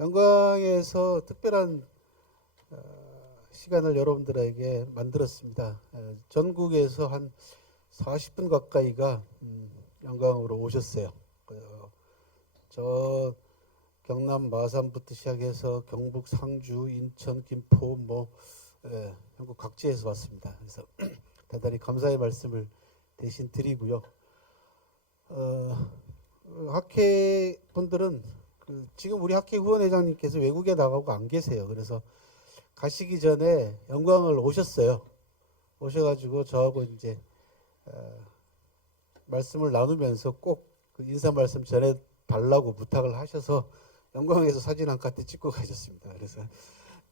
영광에서 특별한 시간을 여러분들에게 만들었습니다. 전국에서 한 40분 가까이가 영광으로 오셨어요. 저 경남 마산부터 시작해서 경북 상주, 인천, 김포, 한국 각지에서 왔습니다. 그래서 대단히 감사의 말씀을 대신 드리고요. 학회 분들은 지금 우리 학회 후원회장님께서 외국에 나가고 안 계세요. 그래서 가시기 전에 영광을 오셨어요. 오셔가지고 저하고 이제 말씀을 나누면서 꼭 그 인사 말씀 전해 달라고 부탁을 하셔서 영광에서 사진 한 컷 찍고 가셨습니다. 그래서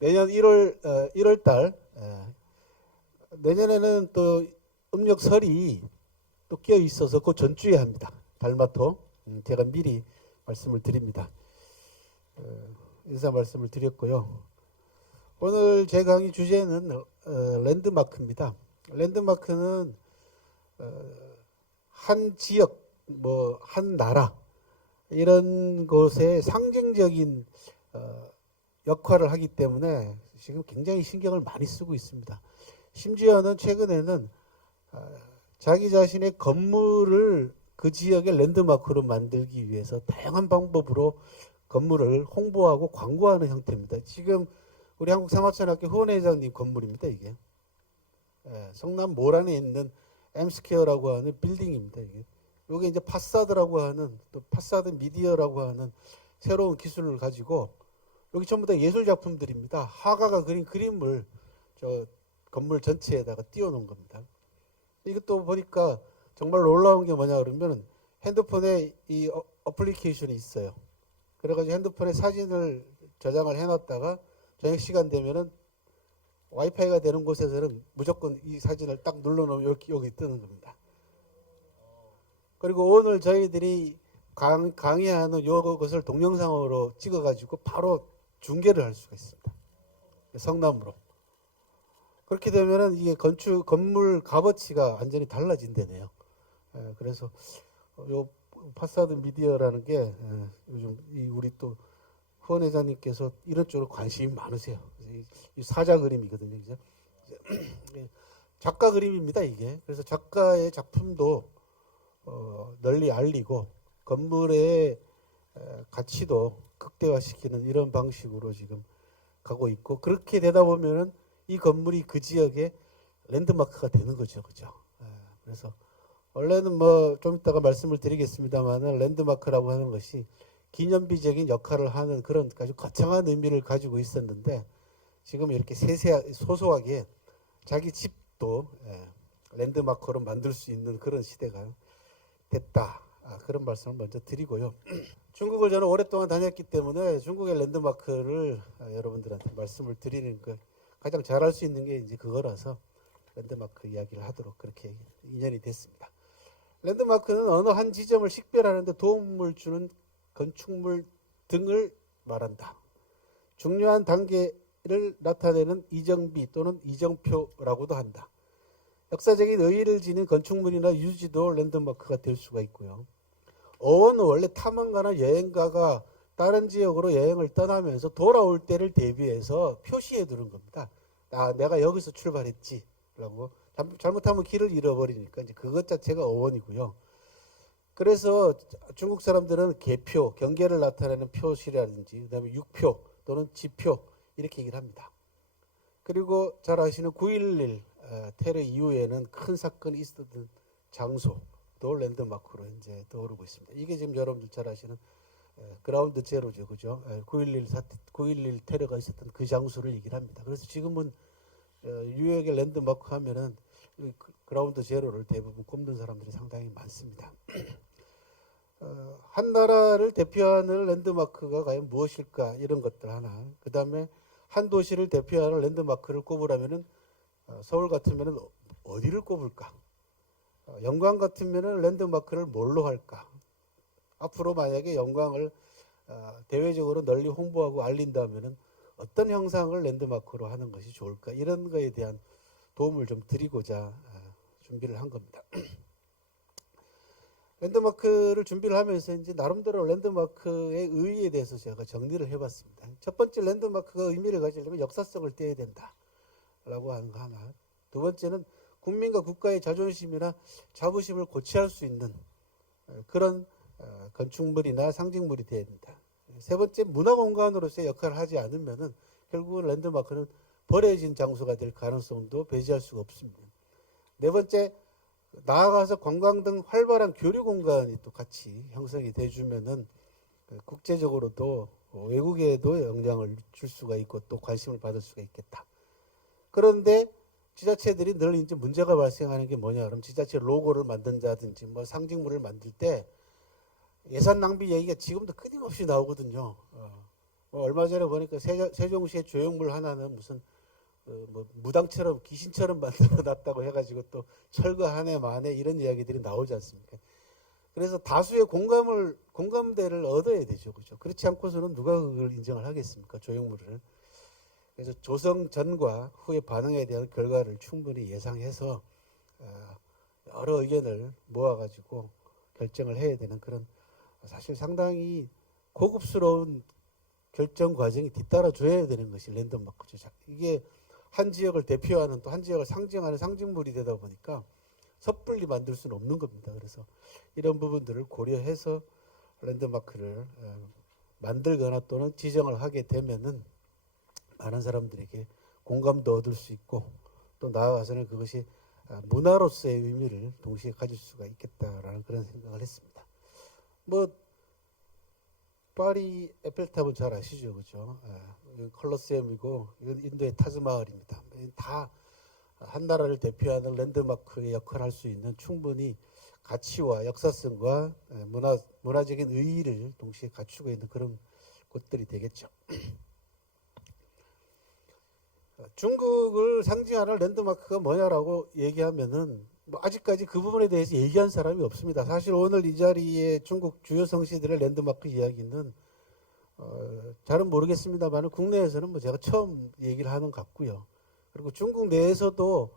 내년 1월 달 내년에는 또 음력설이 또 끼어 있어서 그 전주에 합니다. 달마토. 제가 미리 말씀을 드립니다. 인사 말씀을 드렸고요. 오늘 제 강의 주제는 랜드마크입니다. 랜드마크는 한 지역, 한 나라 이런 곳에 상징적인 역할을 하기 때문에 지금 굉장히 신경을 많이 쓰고 있습니다. 심지어는 최근에는 자기 자신의 건물을 그 지역의 랜드마크로 만들기 위해서 다양한 방법으로 건물을 홍보하고 광고하는 형태입니다. 지금 우리 한국상하천학교 후원회장님 건물입니다. 이게 성남 모란에 있는 M스퀘어라고 하는 빌딩입니다. 이게 이제 파사드라고 하는 또 파사드 미디어라고 하는 새로운 기술을 가지고 여기 전부 다 예술 작품들입니다. 화가가 그린 그림을 저 건물 전체에다가 띄워놓은 겁니다. 이것도 보니까 정말 놀라운 게 뭐냐 그러면 핸드폰에 이 어플리케이션이 있어요. 그래가지고 핸드폰에 사진을 저장을 해놨다가 저녁 시간 되면은 와이파이가 되는 곳에서는 무조건 이 사진을 딱 눌러놓으면 여기 뜨는 겁니다. 그리고 오늘 저희들이 강의하는 이것을 동영상으로 찍어가지고 바로 중계를 할 수가 있습니다. 성남으로. 그렇게 되면은 이게 건물 값어치가 완전히 달라진다네요. 그래서 요 파사드 미디어라는 게 요즘 우리 또 후원회장님께서 이런 쪽으로 관심이 많으세요. 이 사자 그림이거든요. 그죠? 작가 그림입니다, 이게. 그래서 작가의 작품도 널리 알리고 건물의 가치도 극대화시키는 이런 방식으로 지금 가고 있고, 그렇게 되다 보면은 이 건물이 그 지역의 랜드마크가 되는 거죠. 그죠? 그래서 원래는 좀 이따가 말씀을 드리겠습니다만은 랜드마크라고 하는 것이 기념비적인 역할을 하는 그런 아주 거창한 의미를 가지고 있었는데, 지금 이렇게 소소하게 자기 집도 랜드마크로 만들 수 있는 그런 시대가 됐다. 그런 말씀을 먼저 드리고요. 중국을 저는 오랫동안 다녔기 때문에 중국의 랜드마크를 여러분들한테 말씀을 드리는 거 가장 잘할 수 있는 게 이제 그거라서 랜드마크 이야기를 하도록 그렇게 인연이 됐습니다. 랜드마크는 어느 한 지점을 식별하는 데 도움을 주는 건축물 등을 말한다. 중요한 단계를 나타내는 이정비 또는 이정표라고도 한다. 역사적인 의의를 지닌 건축물이나 유지도 랜드마크가 될 수가 있고요. 어원은 원래 탐험가나 여행가가 다른 지역으로 여행을 떠나면서 돌아올 때를 대비해서 표시해 두는 겁니다. 내가 여기서 출발했지 라고. 잘못하면 길을 잃어버리니까 이제 그것 자체가 어원이고요. 그래서 중국 사람들은 계표, 경계를 나타내는 표시라든지 그다음에 육표 또는 지표 이렇게 얘기를 합니다. 그리고 잘 아시는 9.11 테러 이후에는 큰 사건이 있었던 장소도 랜드마크로 이제 떠오르고 있습니다. 이게 지금 여러분들 잘 아시는 그라운드 제로죠, 그죠? 9.11 테러가 있었던 그 장소를 얘기를 합니다. 그래서 지금은 뉴욕의 랜드마크 하면은 그라운드 제로를 대부분 꼽는 사람들이 상당히 많습니다. 한 나라를 대표하는 랜드마크가 과연 무엇일까 이런 것들 하나. 그 다음에 한 도시를 대표하는 랜드마크를 꼽으라면은 서울 같으면은 어디를 꼽을까? 영광 같으면은 랜드마크를 뭘로 할까? 앞으로 만약에 영광을 대외적으로 널리 홍보하고 알린다면은 어떤 형상을 랜드마크로 하는 것이 좋을까? 이런 거에 대한 도움을 좀 드리고자 준비를 한 겁니다. 랜드마크를 준비를 하면서 이제 나름대로 랜드마크의 의의에 대해서 제가 정리를 해봤습니다. 첫 번째, 랜드마크가 의미를 가지려면 역사성을 떼야 된다라고 하는 거 하나. 두 번째는 국민과 국가의 자존심이나 자부심을 고취할 수 있는 그런 건축물이나 상징물이 되어야 된다. 세 번째, 문화공간으로서의 역할을 하지 않으면은 결국은 랜드마크는 버려진 장소가 될 가능성도 배제할 수가 없습니다. 네 번째, 나아가서 관광 등 활발한 교류 공간이 또 같이 형성이 돼주면은 국제적으로도 외국에도 영향을 줄 수가 있고 또 관심을 받을 수가 있겠다. 그런데 지자체들이 늘 이제 문제가 발생하는 게 뭐냐 그러면 지자체 로고를 만든다든지 뭐 상징물을 만들 때 예산 낭비 얘기가 지금도 끊임없이 나오거든요. 뭐 얼마 전에 보니까 세종시의 조형물 하나는 무슨 뭐 무당처럼 귀신처럼 만들어 놨다고 해가지고 또 철거 한 해 만에 이런 이야기들이 나오지 않습니까? 그래서 다수의 공감대를 얻어야 되죠, 그렇죠? 그렇지 않고서는 누가 그걸 인정을 하겠습니까, 조형물을? 그래서 조성 전과 후의 반응에 대한 결과를 충분히 예상해서 여러 의견을 모아가지고 결정을 해야 되는 그런 사실 상당히 고급스러운 결정 과정이 뒤따라줘야 되는 것이 랜드마크죠. 이게 한 지역을 대표하는 또 한 지역을 상징하는 상징물이 되다 보니까 섣불리 만들 수는 없는 겁니다. 그래서 이런 부분들을 고려해서 랜드마크를 만들거나 또는 지정을 하게 되면은 많은 사람들에게 공감도 얻을 수 있고 또 나아가서는 그것이 문화로서의 의미를 동시에 가질 수가 있겠다라는 그런 생각을 했습니다. 뭐 파리 에펠탑은 잘 아시죠, 그죠? 컬러세움이고 이건 인도의 타즈마을입니다. 다 한 나라를 대표하는 랜드마크의 역할을 할 수 있는 충분히 가치와 역사성과 문화적인 의의를 동시에 갖추고 있는 그런 곳들이 되겠죠. 중국을 상징하는 랜드마크가 뭐냐라고 얘기하면은 뭐 아직까지 그 부분에 대해서 얘기한 사람이 없습니다. 사실 오늘 이 자리에 중국 주요 성시들의 랜드마크 이야기는 잘은 모르겠습니다만 국내에서는 뭐 제가 처음 얘기를 하는 것 같고요. 그리고 중국 내에서도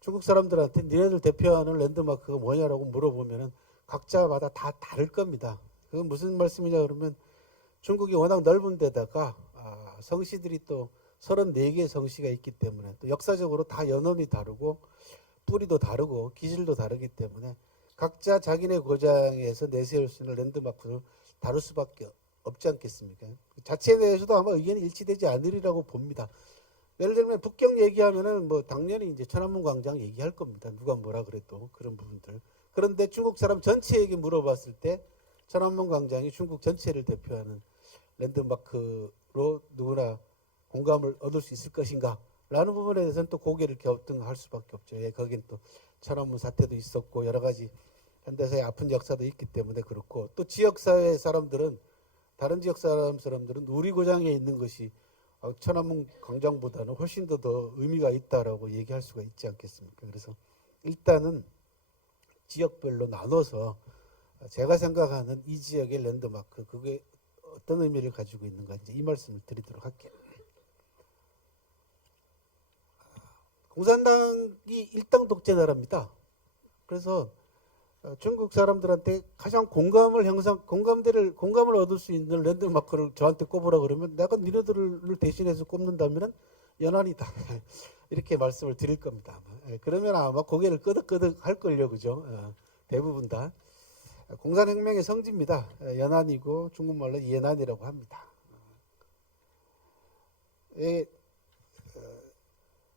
중국 사람들한테 니네들 대표하는 랜드마크가 뭐냐라고 물어보면은 각자마다 다 다를 겁니다. 그건 무슨 말씀이냐 그러면 중국이 워낙 넓은 데다가 성시들이 또 34개의 성시가 있기 때문에 또 역사적으로 다 연원이 다르고 뿌리도 다르고 기질도 다르기 때문에 각자 자기네 고장에서 내세울 수 있는 랜드마크를 다룰 수밖에 없지 않겠습니까? 자체에 대해서도 아마 의견이 일치되지 않으리라고 봅니다. 예를 들면 북경 얘기하면은 뭐 당연히 이제 천안문 광장 얘기할 겁니다. 누가 뭐라 그래도 그런 부분들. 그런데 중국 사람 전체에게 물어봤을 때 천안문 광장이 중국 전체를 대표하는 랜드마크로 누구나 공감을 얻을 수 있을 것인가? 라는 부분에 대해서는 또 고개를 갸우뚱할 수밖에 없죠. 예, 거긴 또 천안문 사태도 있었고 여러 가지 현대사의 아픈 역사도 있기 때문에 그렇고 또 지역사회 사람들은 다른 지역 사람들은 우리 고장에 있는 것이 천안문 광장보다는 훨씬 더 의미가 있다라고 얘기할 수가 있지 않겠습니까? 그래서 일단은 지역별로 나눠서 제가 생각하는 이 지역의 랜드마크 그게 어떤 의미를 가지고 있는가 이제 이 말씀을 드리도록 할게요. 공산당이 일당 독재 나라입니다. 그래서 중국 사람들한테 가장 공감을 얻을 수 있는 랜드마크를 저한테 꼽으라 그러면 내가 니네들을 대신해서 꼽는다면 연안이다. 이렇게 말씀을 드릴 겁니다. 그러면 아마 고개를 끄덕끄덕 할 걸요, 그죠? 대부분 다. 공산혁명의 성지입니다. 연안이고 중국말로 예난이라고 합니다.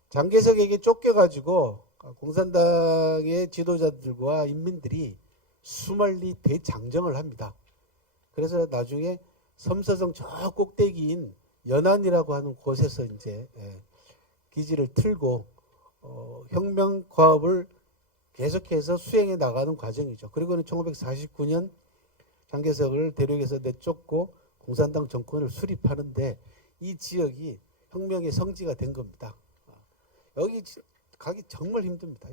장개석에게 쫓겨가지고 공산당의 지도자들과 인민들이 수말리 대장정을 합니다. 그래서 나중에 섬서성 저 꼭대기인 연안이라고 하는 곳에서 이제 기지를 틀고 혁명 과업을 계속해서 수행해 나가는 과정이죠. 그리고는 1949년 장개석을 대륙에서 내쫓고 공산당 정권을 수립하는데 이 지역이 혁명의 성지가 된 겁니다. 여기 가기 정말 힘듭니다.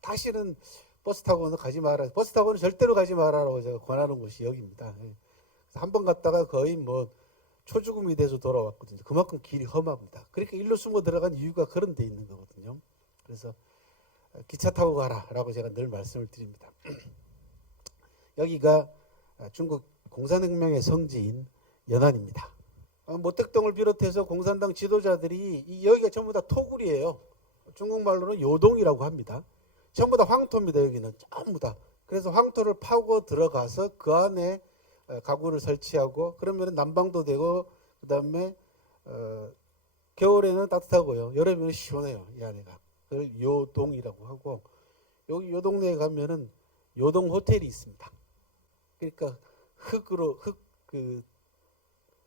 다시는 버스 타고는 가지 마라. 버스 타고는 절대로 가지 마라라고 제가 권하는 곳이 여기입니다. 한 번 갔다가 거의 뭐 초죽음이 돼서 돌아왔거든요. 그만큼 길이 험합니다. 그러니까 일로 숨어 들어간 이유가 그런 데 있는 거거든요. 그래서 기차 타고 가라라고 제가 늘 말씀을 드립니다. 여기가 중국 공산혁명의 성지인 연안입니다. 모택동을 비롯해서 공산당 지도자들이 여기가 전부 다 토굴이에요. 중국말로는 요동이라고 합니다. 전부 다 황토입니다. 여기는 전부 다. 그래서 황토를 파고 들어가서 그 안에 가구를 설치하고 그러면 난방도 되고 그다음에 겨울에는 따뜻하고요. 여름에는 시원해요. 이 안에가. 그걸 요동이라고 하고 여기 요 동네에 가면은 요동 호텔이 있습니다. 그러니까 흙으로 그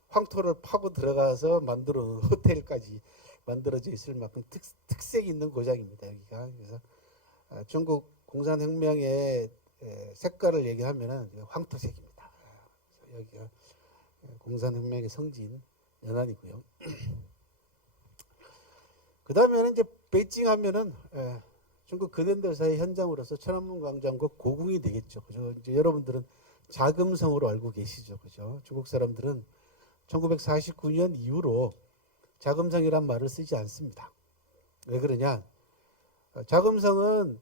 황토를 파고 들어가서 만들어 놓은 호텔까지 만들어져 있을 만큼 특색이 있는 고장입니다. 여기가. 그래서 중국 공산혁명의 색깔을 얘기하면은 황토색입니다. 여기가 공산혁명의 성지인 연안이고요. 그 다음에는 이제 베이징 하면은 중국 근현대사의 현장으로서 천안문 광장과 고궁이 되겠죠. 그죠? 이제 여러분들은 자금성으로 알고 계시죠. 그죠? 중국 사람들은 1949년 이후로 자금성이란 말을 쓰지 않습니다. 왜 그러냐? 자금성은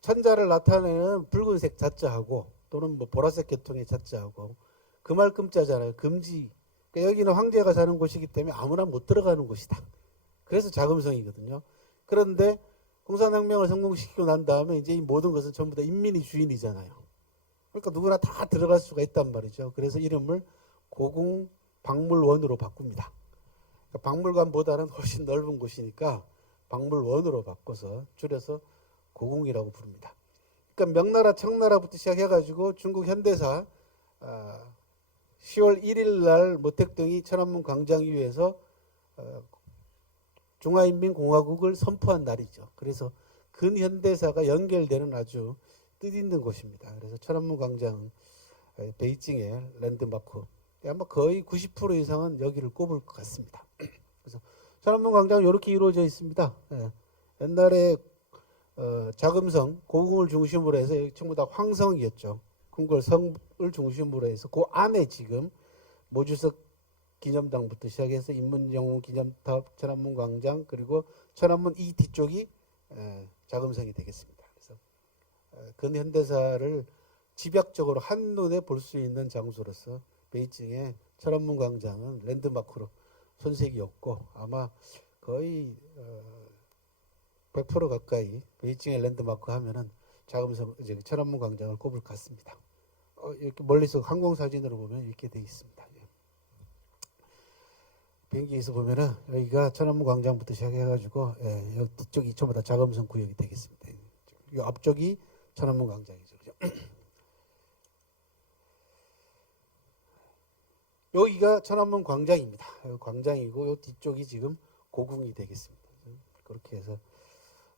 천자를 나타내는 붉은색 자자하고 또는 뭐 보라색 계통의 자자하고 금알금자잖아요. 금지. 그러니까 여기는 황제가 사는 곳이기 때문에 아무나 못 들어가는 곳이다. 그래서 자금성이거든요. 그런데 공산혁명을 성공시키고 난 다음에 이제 이 모든 것은 전부 다 인민이 주인이잖아요. 그러니까 누구나 다 들어갈 수가 있단 말이죠. 그래서 이름을 고궁박물원으로 바꿉니다. 그러니까 박물관보다는 훨씬 넓은 곳이니까 박물원으로 바꿔서 줄여서 고궁이라고 부릅니다. 그러니까 명나라, 청나라부터 시작해가지고 중국 현대사 10월 1일 날 모택동이 천안문 광장 위에서 중화인민공화국을 선포한 날이죠. 그래서 근현대사가 연결되는 아주 뜻있는 곳입니다. 그래서 천안문 광장은 베이징의 랜드마크. 아마 거의 90% 이상은 여기를 꼽을 것 같습니다. 그래서 천안문 광장은 이렇게 이루어져 있습니다. 옛날에 자금성, 고궁을 중심으로 해서 전부 다 황성이었죠. 궁궐 성을 중심으로 해서 그 안에 지금 모주석 기념당부터 시작해서 인문영웅 기념탑, 천안문 광장 그리고 천안문 이 뒤쪽이 자금성이 되겠습니다. 그래서 근현대사를 집약적으로 한눈에 볼 수 있는 장소로서 베이징의 천안문 광장은 랜드마크로 손색이었고 아마 거의 100% 가까이 베이징의 랜드마크 하면은 자금성 천안문 광장을 꼽을 것 같습니다. 이렇게 멀리서 항공 사진으로 보면 이렇게 되어 있습니다. 비행기에서 보면은 여기가 천안문 광장부터 시작해가지고 여기 뒤쪽이 전부 다 자금성 구역이 되겠습니다. 이 앞쪽이 천안문 광장이죠. 그죠? 여기가 천안문 광장입니다. 광장이고 요 뒤쪽이 지금 고궁이 되겠습니다. 그렇게 해서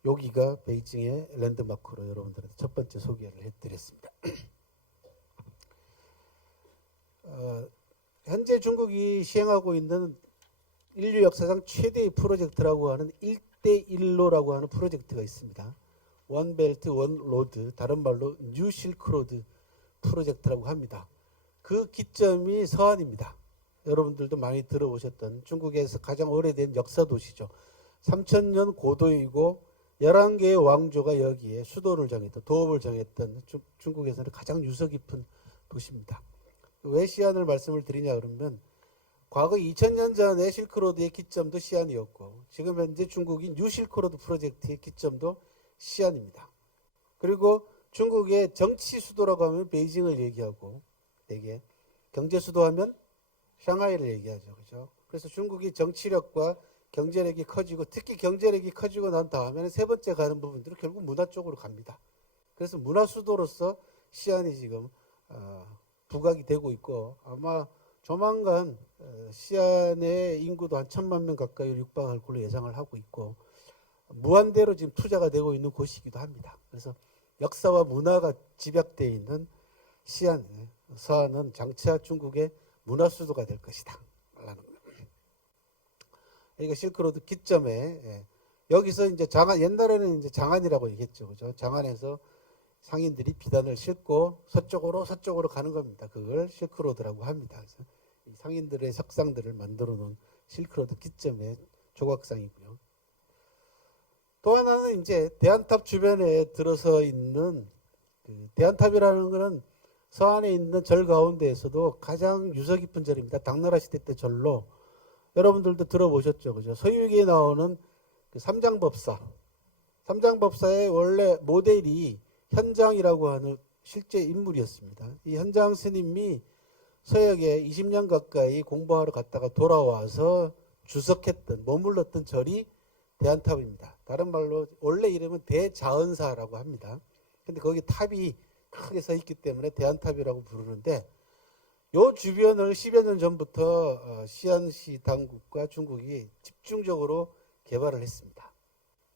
여기가 베이징의 랜드마크로 여러분들한테 첫 번째 소개를 해드렸습니다. 현재 중국이 시행하고 있는 인류 역사상 최대의 프로젝트라고 하는 1대1로라고 하는 프로젝트가 있습니다. 원벨트 원로드, 다른 말로 뉴 실크로드 프로젝트라고 합니다. 그 기점이 서안입니다. 여러분들도 많이 들어보셨던 중국에서 가장 오래된 역사 도시죠. 3000년 고도이고 11개의 왕조가 여기에 수도를 정했던, 도읍을 정했던 중국에서는 가장 유서 깊은 도시입니다. 왜 시안을 말씀을 드리냐 그러면 과거 2000년 전에 실크로드의 기점도 시안이었고 지금 현재 중국이 뉴 실크로드 프로젝트의 기점도 시안입니다. 그리고 중국의 정치 수도라고 하면 베이징을 얘기하고 되게 경제 수도 하면 샹하이를 얘기하죠. 그죠? 그래서 중국이 정치력과 경제력이 커지고 특히 경제력이 커지고 난 다음에는 세 번째 가는 부분들은 결국 문화 쪽으로 갑니다. 그래서 문화 수도로서 시안이 지금 부각이 되고 있고 아마 조만간 시안의 인구도 한 1000만 명 가까이 육박할 걸로 예상을 하고 있고 무한대로 지금 투자가 되고 있는 곳이기도 합니다. 그래서 역사와 문화가 집약되어 있는 시안, 서안은 장차 중국의 문화 수도가 될 것이다. 여기가 실크로드 기점에 여기서 이제 장안, 옛날에는 이제 장안이라고 얘기했죠. 그죠? 장안에서 상인들이 비단을 싣고 서쪽으로 가는 겁니다. 그걸 실크로드라고 합니다. 그래서 이 상인들의 석상들을 만들어 놓은 실크로드 기점의 조각상이고요. 또 하나는 이제 대안탑 주변에 들어서 있는 그 대안탑이라는 것은 서안에 있는 절 가운데에서도 가장 유서 깊은 절입니다. 당나라 시대 때 절로 여러분들도 들어보셨죠, 그죠? 서유기에 나오는 그 삼장법사, 삼장법사의 원래 모델이 현장이라고 하는 실제 인물이었습니다. 이 현장 스님이 서역에 20년 가까이 공부하러 갔다가 돌아와서 주석했던, 머물렀던 절이 대안탑입니다. 다른 말로 원래 이름은 대자은사라고 합니다. 근데 거기 탑이 크게 서 있기 때문에 대안탑이라고 부르는데, 요 주변을 10여 년 전부터 시안시 당국과 중국이 집중적으로 개발을 했습니다.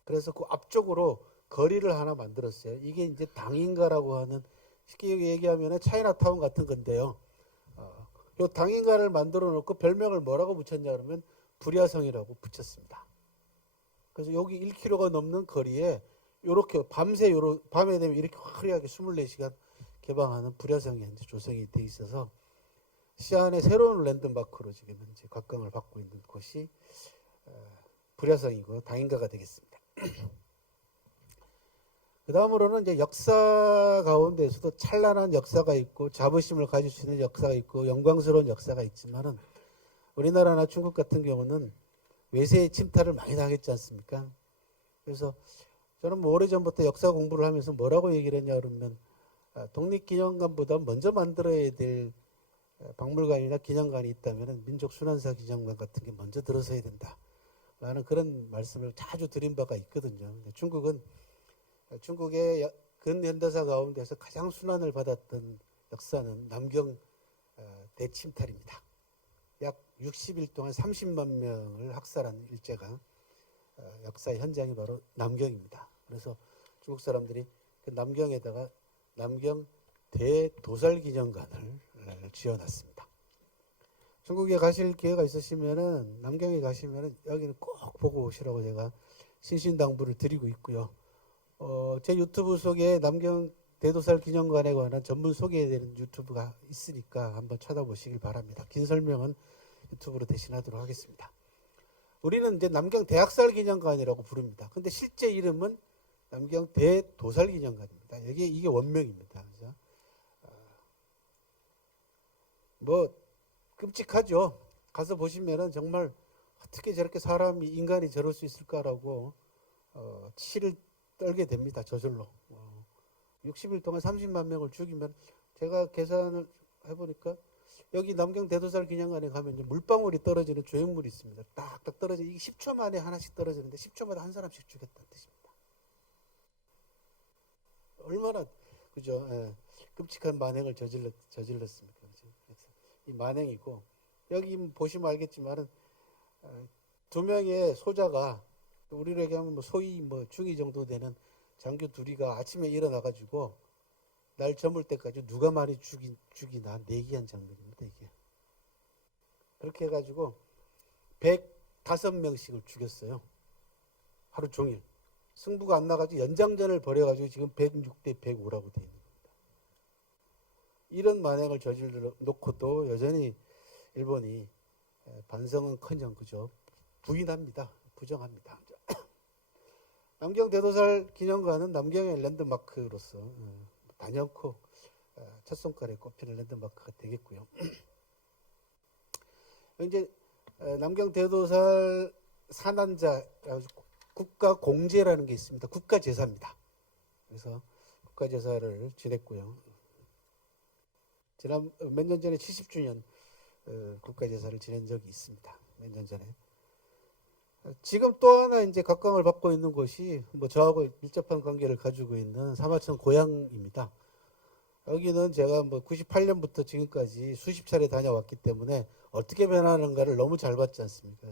그래서 그 앞쪽으로 거리를 하나 만들었어요. 이게 이제 당인가라고 하는, 쉽게 얘기하면 차이나타운 같은 건데요. 요 당인가를 만들어 놓고 별명을 뭐라고 붙였냐 그러면 불야성이라고 붙였습니다. 그래서 여기 1km가 넘는 거리에 요렇게 밤에 되면 이렇게 화려하게 24시간 개방하는 불야성이 현재 조성이 돼 있어서 시안의 새로운 랜드마크로 지금 현재 각광을 받고 있는 곳이 불야성이고 당인가가 되겠습니다. 그 다음으로는 이제 역사 가운데에서도 찬란한 역사가 있고 자부심을 가질 수 있는 역사가 있고 영광스러운 역사가 있지만은 우리나라나 중국 같은 경우는 외세의 침탈을 많이 당했지 않습니까? 그래서 저는 뭐 오래전부터 역사 공부를 하면서 뭐라고 얘기를 했냐 그러면 독립기념관보다 먼저 만들어야 될 박물관이나 기념관이 있다면 민족순환사 기념관 같은 게 먼저 들어서야 된다 라는 그런 말씀을 자주 드린 바가 있거든요. 근데 중국의 근현대사 가운데서 가장 순환을 받았던 역사는 남경 대침탈입니다. 약 60일 동안 30만 명을 학살한 일제가 역사의 현장이 바로 남경입니다. 그래서 중국 사람들이 그 남경에다가 남경 대도살기념관을 지어놨습니다. 중국에 가실 기회가 있으시면은 남경에 가시면은 여기는 꼭 보고 오시라고 제가 신신당부를 드리고 있고요. 제 유튜브 속에 남경 대도살 기념관에 관한 전문 소개되는 유튜브가 있으니까 한번 찾아보시길 바랍니다. 긴 설명은 유튜브로 대신하도록 하겠습니다. 우리는 이제 남경 대학살 기념관이라고 부릅니다. 근데 실제 이름은 남경 대도살 기념관입니다. 이게 원명입니다. 그래서 뭐 끔찍하죠. 가서 보시면은 정말 어떻게 저렇게 인간이 저럴 수 있을까라고 치를 떨게 됩니다. 저절로. 60일 동안 30만 명을 죽이면 제가 계산을 해보니까 여기 남경 대도살 기념관에 가면 물방울이 떨어지는 조형물이 있습니다. 딱딱 떨어져 이게 10초 만에 하나씩 떨어지는데 10초마다 한 사람씩 죽였다는 뜻입니다. 얼마나 그죠? 끔찍한 만행을 저질렀습니까? 그래서 이 만행이고 여기 보시면 알겠지만은 두 명의 소자가 우리로 얘기하면 뭐 소위 뭐 중위 정도 되는 장교 둘이가 아침에 일어나가지고 날 저물 때까지 누가 많이 죽이나 내기한 장면입니다. 이게 그렇게 해가지고 105명씩을 죽였어요. 하루 종일 승부가 안 나가지고 연장전을 벌여가지고 지금 106대 105라고 되어 있는 겁니다. 이런 만행을 저질러 놓고도 여전히 일본이 반성은커녕 그저 부인합니다. 부정합니다. 남경 대도살 기념관은 남경의 랜드마크로서 단연코 첫 손가락에 꼽히는 랜드마크가 되겠고요. 이제 남경 대도살 산안자 국가 공제라는 게 있습니다. 국가 제사입니다. 그래서 국가 제사를 지냈고요. 지난 몇 년 전에 70주년 국가 제사를 지낸 적이 있습니다. 몇 년 전에. 지금 또 하나 이제 각광을 받고 있는 곳이 뭐 저하고 밀접한 관계를 가지고 있는 사마천 고향입니다. 여기는 제가 뭐 98년부터 지금까지 수십 차례 다녀왔기 때문에 어떻게 변하는가를 너무 잘 봤지 않습니까?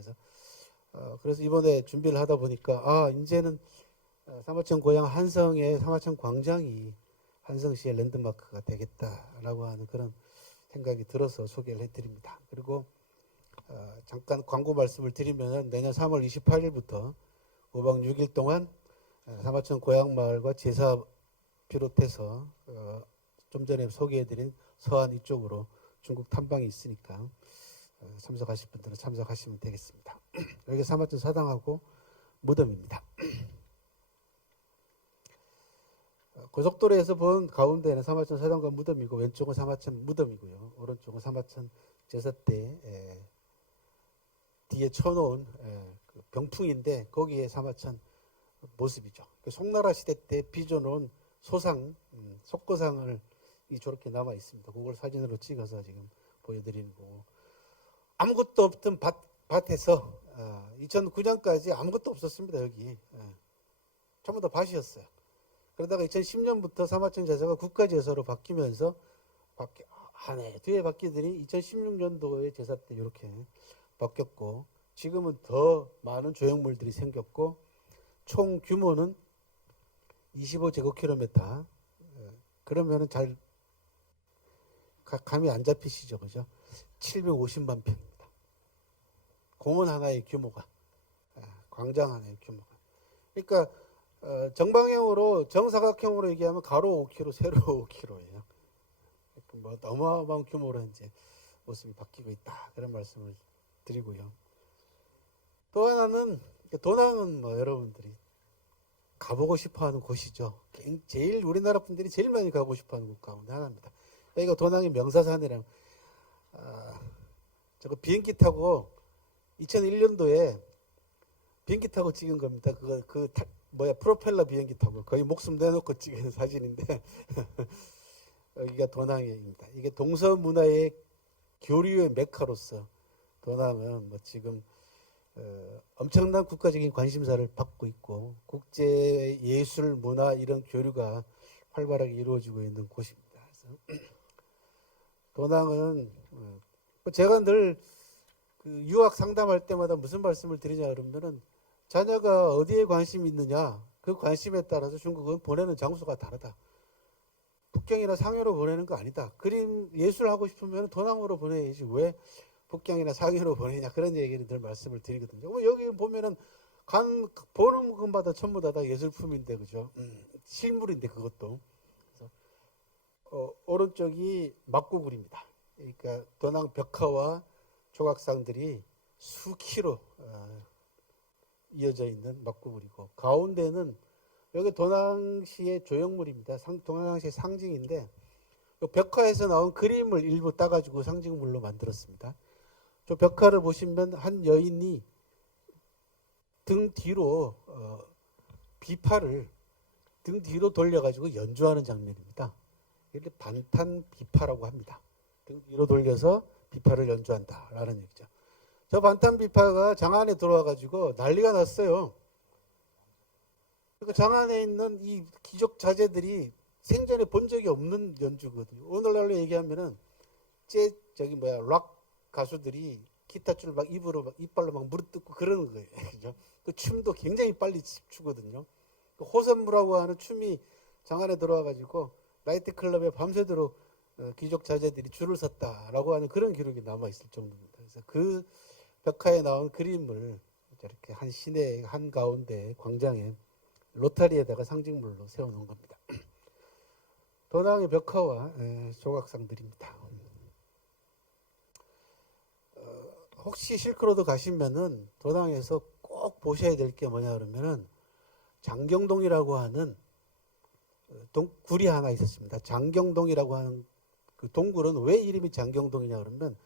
그래서 이번에 준비를 하다 보니까 이제는 사마천 고향 한성의 사마천 광장이 한성시의 랜드마크가 되겠다라고 하는 그런 생각이 들어서 소개를 해드립니다. 그리고 잠깐 광고 말씀을 드리면 내년 3월 28일부터 5박 6일 동안 사마천 고향마을과 제사 비롯해서 좀 전에 소개해드린 서안 이쪽으로 중국 탐방이 있으니까 참석하실 분들은 참석하시면 되겠습니다. 여기 사마천 사당하고 무덤입니다. 고속도로에서 본 가운데는 사마천 사단관 무덤이고 왼쪽은 사마천 무덤이고요. 오른쪽은 사마천 제사때 뒤에 쳐놓은 그 병풍인데 거기에 사마천 모습이죠. 송나라 시대 때 빚어놓은 소상, 속거상을 저렇게 남아 있습니다. 그걸 사진으로 찍어서 지금 보여드리는 거고, 아무것도 없던 밭에서 2009년까지 아무것도 없었습니다. 여기 전부 다 밭이었어요. 그러다가 2010년부터 사마천 제사가 국가제사로 바뀌면서 한 해, 두 해 바뀌더니 2016년도에 제사 때 이렇게 바뀌었고, 지금은 더 많은 조형물들이 생겼고, 총 규모는 25제곱킬로미터. 그러면은 잘 감이 안 잡히시죠, 그죠? 750만 평입니다. 공원 하나의 규모가, 광장 하나의 규모가. 그러니까 정방형으로 정사각형으로 얘기하면 가로 5km, 세로 5km예요. 뭐 어마어마한 규모로 이제 모습이 바뀌고 있다, 그런 말씀을 드리고요. 또 하나는 도낭은 뭐 여러분들이 가보고 싶어하는 곳이죠. 제일 우리나라 분들이 제일 많이 가고 싶어하는 곳 가운데 하나입니다. 여기가 도낭의 명사산이라는 저거 비행기 타고 2001년도에 비행기 타고 찍은 겁니다. 프로펠러 비행기 타고 거의 목숨 내놓고 찍은 사진인데 여기가 도낭입니다. 이게 동서문화의 교류의 메카로서 도낭은 뭐 지금 엄청난 국가적인 관심사를 받고 있고, 국제 예술, 문화 이런 교류가 활발하게 이루어지고 있는 곳입니다. 그래서 도낭은 제가 늘 유학 상담할 때마다 무슨 말씀을 드리냐 그러면은, 자녀가 어디에 관심이 있느냐, 그 관심에 따라서 중국은 보내는 장소가 다르다. 북경이나 상해로 보내는 거 아니다. 그림 예술 하고 싶으면 도낭으로 보내야지 왜 북경이나 상해로 보내냐, 그런 얘기를 늘 말씀을 드리거든요. 여기 보면은 보는 것마다 전부 다 예술품인데, 그죠? 실물인데 그것도. 그래서 오른쪽이 막고굴입니다. 그러니까 도낭 벽화와 조각상들이 수키로 이어져 있는 막고굴이고, 가운데는 여기 도낭시의 조형물입니다. 도낭시의 상징인데, 벽화에서 나온 그림을 일부 따가지고 상징물로 만들었습니다. 저 벽화를 보시면 한 여인이 등 뒤로 비파를 등 뒤로 돌려가지고 연주하는 장면입니다. 이렇게 반탄 비파라고 합니다. 등 뒤로 돌려서 비파를 연주한다라는 얘기죠. 저 반탄 비파가 장안에 들어와가지고 난리가 났어요. 그러니까 장안에 있는 이 기적 자재들이 생전에 본 적이 없는 연주거든요. 오늘날로 얘기하면은 락 가수들이 기타줄 막 이빨로 막 물어뜯고 그러는 거예요. 그죠? 그 춤도 굉장히 빨리 추거든요. 그 호선무라고 하는 춤이 장안에 들어와가지고 나이트클럽에 밤새도록 기적 자재들이 줄을 섰다라고 하는 그런 기록이 남아 있을 정도입니다. 그래서 그 벽화에 나온 그림을 이렇게 한 시내 한 가운데 광장에 로타리에다가 상징물로 세워놓은 겁니다. 도낭의 벽화와 조각상들입니다. 혹시 실크로드 가시면은 도낭에서 꼭 보셔야 될 게 뭐냐 그러면은 장경동이라고 하는 굴이 하나 있었습니다. 장경동이라고 하는 그 동굴은 왜 이름이 장경동이냐 그러면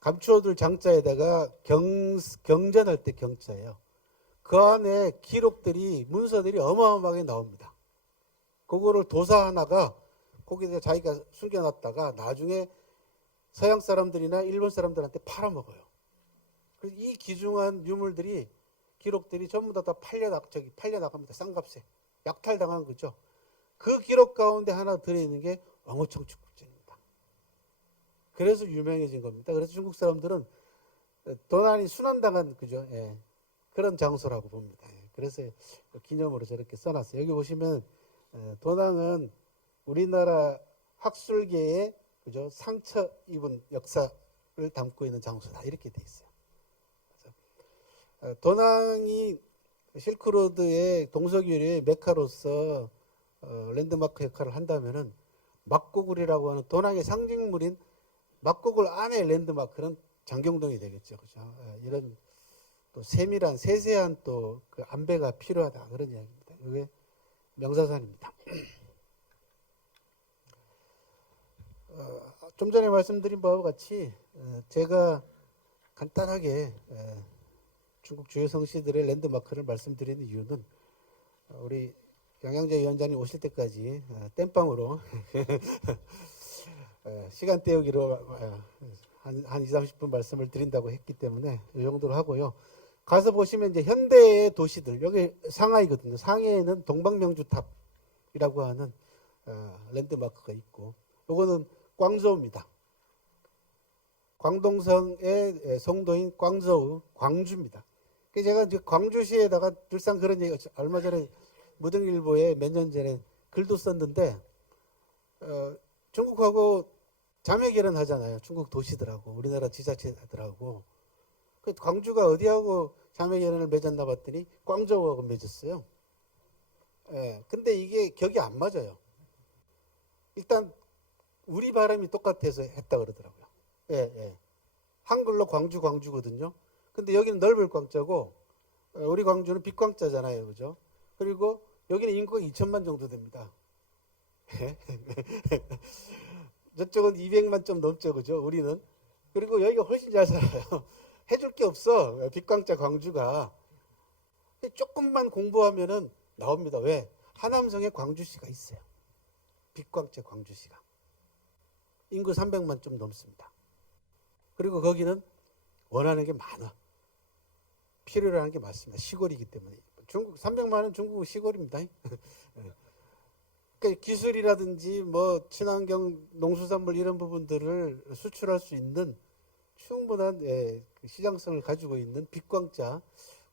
감추어둘 장자에다가 경전할 때 경자예요. 그 안에 기록들이 문서들이 어마어마하게 나옵니다. 그거를 도사 하나가 거기다 자기가 숨겨놨다가 나중에 서양 사람들이나 일본 사람들한테 팔아먹어요. 그래서 이 귀중한 유물들이 기록들이 전부 다 팔려나갑니다. 싼값에 약탈당한 거죠. 그 기록 가운데 하나 들어있는 게 왕호청축국전입니다. 그래서 유명해진 겁니다. 그래서 중국 사람들은 도난이 순환당한 그죠? 그런 장소라고 봅니다. 그래서 기념으로 저렇게 써놨어요. 여기 보시면 도낭은 우리나라 학술계의 그죠? 상처 입은 역사를 담고 있는 장소다, 이렇게 돼 있어요. 도낭이 실크로드의 동서교류의 메카로서 랜드마크 역할을 한다면은 막고굴이라고 하는 도낭의 상징물인 막고굴 안에 랜드마크는 장경동이 되겠죠, 그죠? 이런 또 세세한 또 그 안배가 필요하다, 그런 이야기입니다. 이게 명사산입니다. 좀 전에 말씀드린 바와 같이 제가 간단하게 중국 주요 성시들의 랜드마크를 말씀드리는 이유는 우리 양양재 위원장님 오실 때까지 땜빵으로 시간 때우기로 한 2, 30분 말씀을 드린다고 했기 때문에 이 정도로 하고요. 가서 보시면 이제 현대의 도시들, 여기 상하이거든요. 상해에는 동방명주탑이라고 하는 랜드마크가 있고, 요거는 광저우입니다. 광동성의 성도인 광저우, 광주입니다. 그래서 제가 이제 광주시에다가 늘상 그런 얘기, 얼마 전에 무등일보에 몇 년 전에 글도 썼는데, 중국하고 자매 결혼하잖아요. 중국 도시들하고 우리나라 지자체들하고. 그 광주가 어디하고 자매 결혼을 맺었나 봤더니 광저우하고 맺었어요. 예, 근데 이게 격이 안 맞아요. 일단 우리 발음이 똑같아서 했다 그러더라고요. 예, 예. 한글로 광주거든요. 근데 여기는 넓을 광자고 우리 광주는 빛광자잖아요. 그죠? 그리고 여기는 인구가 2천만 정도 됩니다. 저쪽은 200만 좀 넘죠. 그죠? 우리는. 그리고 여기가 훨씬 잘 살아요. 해줄 게 없어. 빛광자 광주가. 조금만 공부하면은 나옵니다. 왜? 하남성에 광주시가 있어요. 빛광자 광주시가. 인구 300만 좀 넘습니다. 그리고 거기는 원하는 게 많아. 필요로 하는 게 많습니다. 시골이기 때문에. 중국 300만은 중국 시골입니다. 그러니까 기술이라든지 뭐 친환경 농수산물 이런 부분들을 수출할 수 있는 충분한 시장성을 가지고 있는 빛광자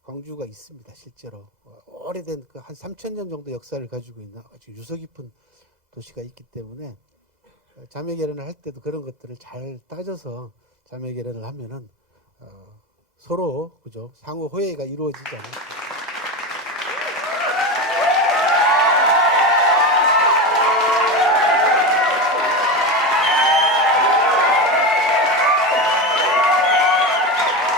광주가 있습니다. 실제로 오래된 한 3,000년 정도 역사를 가지고 있는 아주 유서 깊은 도시가 있기 때문에 자매 결혼을 할 때도 그런 것들을 잘 따져서 자매 결혼을 하면은 서로 그죠 상호 호혜가 이루어지지 않는.